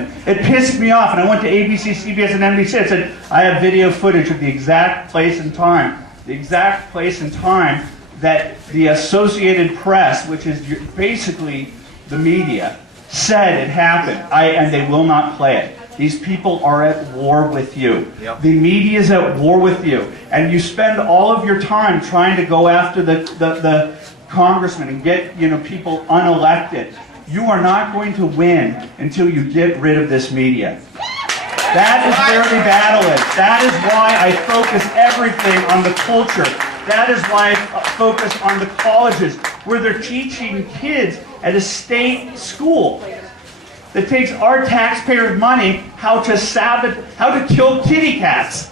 It pissed me off, and I went to ABC, CBS, and NBC. I said, I have video footage of the exact place and time. The exact place and time that the Associated Press, which is basically the media, said it happened. And they will not play it. These people are at war with you. Yep. The media is at war with you. And you spend all of your time trying to go after the congressman and get people unelected. You are not going to win until you get rid of this media. That is where the battle is. That is why I focus everything on the culture. That is why I focus on the colleges, where they're teaching kids at a state school that takes our taxpayers' money how to kill kitty cats,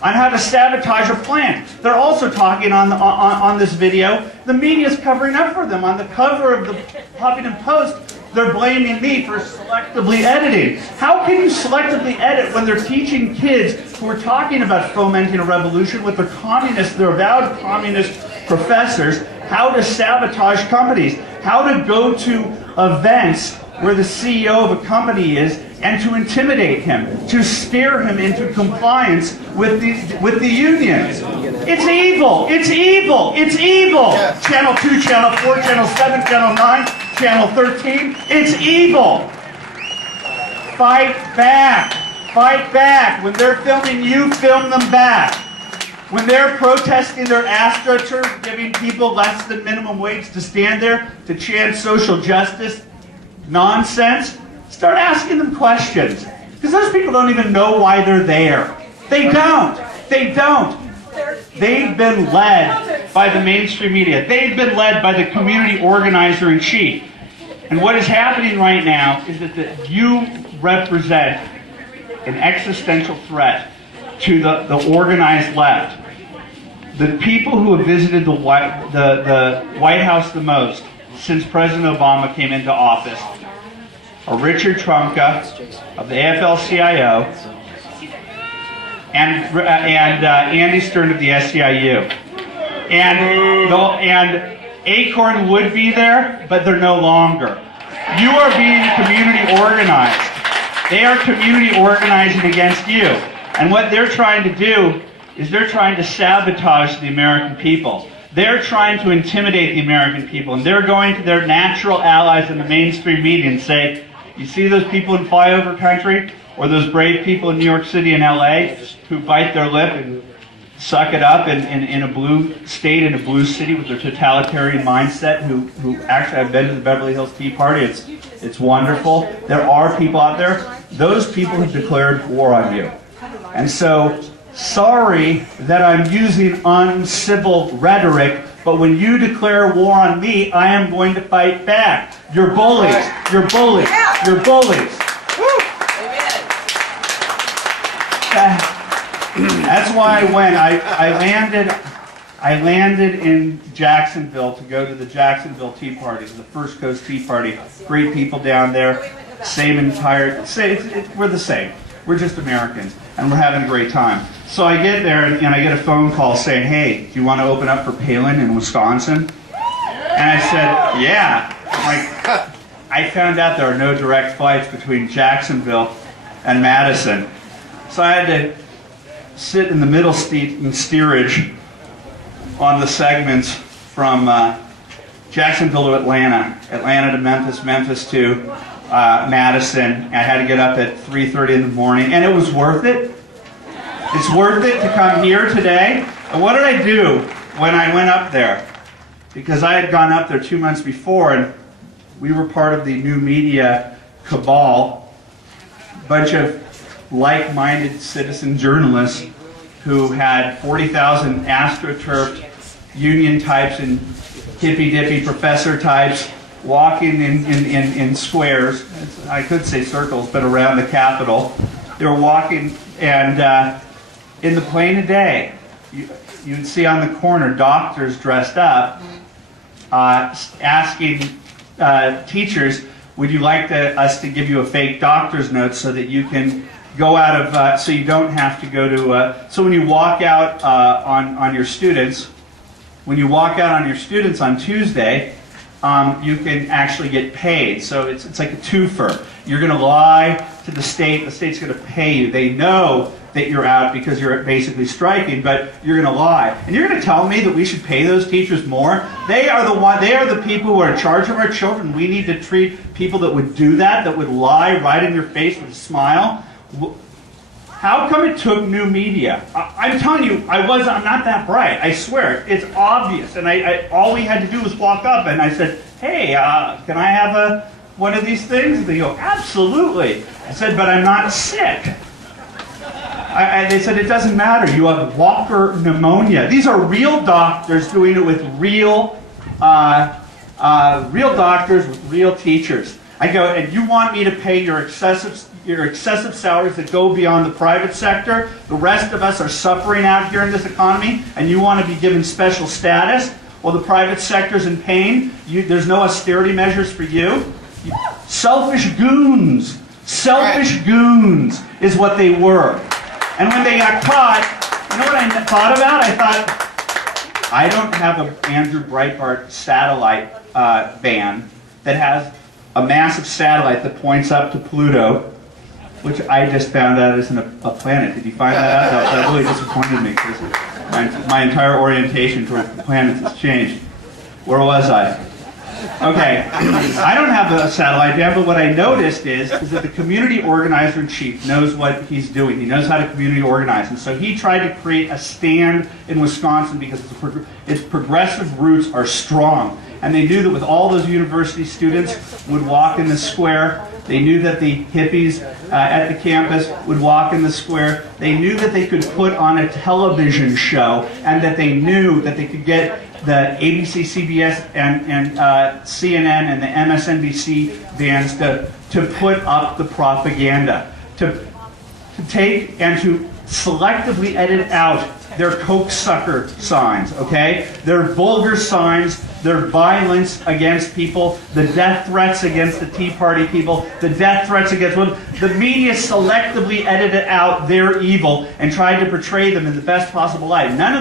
on how to sabotage a plant. They're also talking on this video. The media's covering up for them. On the cover of the Huffington Post, they're blaming me for selectively editing. How can you selectively edit when they're teaching kids who are talking about fomenting a revolution with their avowed communist professors, how to sabotage companies, how to go to events where the CEO of a company is and to intimidate him, to scare him into compliance with the unions. It's evil! It's evil! It's evil! Yeah. Channel 2, Channel 4, Channel 7, Channel 9, Channel 13. It's evil! Fight back! Fight back! When they're filming you, film them back. When they're protesting their AstroTurf, giving people less than minimum wage to stand there to chant social justice nonsense, start asking them questions. Because those people don't even know why they're there. They don't. They don't. They've been led by the mainstream media. They've been led by the community organizer-in-chief. And what is happening right now is that you represent an existential threat to the organized left. The people who have visited the White House the most since President Obama came into office are Richard Trumka of the AFL-CIO and Andy Stern of the SEIU. And Acorn would be there, but they're no longer. You are being community organized. They are community organizing against you. And what they're trying to do is they're trying to sabotage the American people. They're trying to intimidate the American people. And they're going to their natural allies in the mainstream media and say, you see those people in flyover country, or those brave people in New York City and LA who bite their lip and suck it up in a blue state, in a blue city with their totalitarian mindset, who actually, I've been to the Beverly Hills Tea Party, it's wonderful. There are people out there. Those people have declared war on you. And so, sorry that I'm using uncivil rhetoric, but when you declare war on me, I am going to fight back. You're bullies. You're bullies. You're bullies. That's why when I landed in Jacksonville to go to the Jacksonville Tea Party, the First Coast Tea Party. Great people down there. We're the same. We're just Americans, and we're having a great time. So I get there, and I get a phone call saying, hey, do you want to open up for Palin in Wisconsin? And I said, yeah. I found out there are no direct flights between Jacksonville and Madison. So I had to sit in the middle seat in steerage on the segments from Jacksonville to Atlanta, Atlanta to Memphis, Memphis to Madison. I had to get up at 3:30 in the morning, and it was worth it. It's worth it to come here today. And what did I do when I went up there? Because I had gone up there 2 months before, and we were part of the new media cabal, a bunch of like-minded citizen journalists who had 40,000 AstroTurf union types and hippy-dippy professor types walking in squares. I could say circles, but around the Capitol. They were walking, and in the plain of day, you'd see on the corner doctors dressed up asking teachers, would you like us to give you a fake doctor's note so that you can go out of, so you don't have to go to, so when you walk out on your students, on Tuesday, you can actually get paid. So it's like a twofer. You're going to lie to the state's going to pay you. They know that you're out because you're basically striking, but you're going to lie. And you're going to tell me that we should pay those teachers more? They are the people who are in charge of our children. We need to treat people that would do that would lie right in your face with a smile. How come it took new media? I'm telling you, I'm not that bright. I swear, it's obvious. And all we had to do was walk up, and I said, "Hey, can I have one of these things?" They go, "Absolutely." I said, "But I'm not sick." They said, "It doesn't matter. You have Walker pneumonia." These are real doctors doing it with real doctors with real teachers. I go, "And you want me to pay your excessive salaries that go beyond the private sector? The rest of us are suffering out here in this economy, and you want to be given special status? Well, the private sector's in pain. There's no austerity measures for you." Selfish goons. Selfish goons is what they were. And when they got caught, you know what I thought about? I thought, I don't have an Andrew Breitbart satellite van that has a massive satellite that points up to Pluto, which I just found out isn't a planet. Did you find that out? That really disappointed me because my entire orientation towards the planets has changed. Where was I? Okay, I don't have a satellite van, but what I noticed is that the community organizer-in-chief knows what he's doing. He knows how to community organize. And so he tried to create a stand in Wisconsin because its progressive roots are strong. And they knew that with all those university students would walk in the square. They knew that the hippies at the campus would walk in the square. They knew that they could put on a television show, and that they knew that they could get the ABC, CBS, and CNN and the MSNBC vans to put up the propaganda, to take and to selectively edit out their cokesucker signs, okay? Their vulgar signs, their violence against people, the death threats against the Tea Party people, the death threats against women. The media selectively edited out their evil and tried to portray them in the best possible light. None of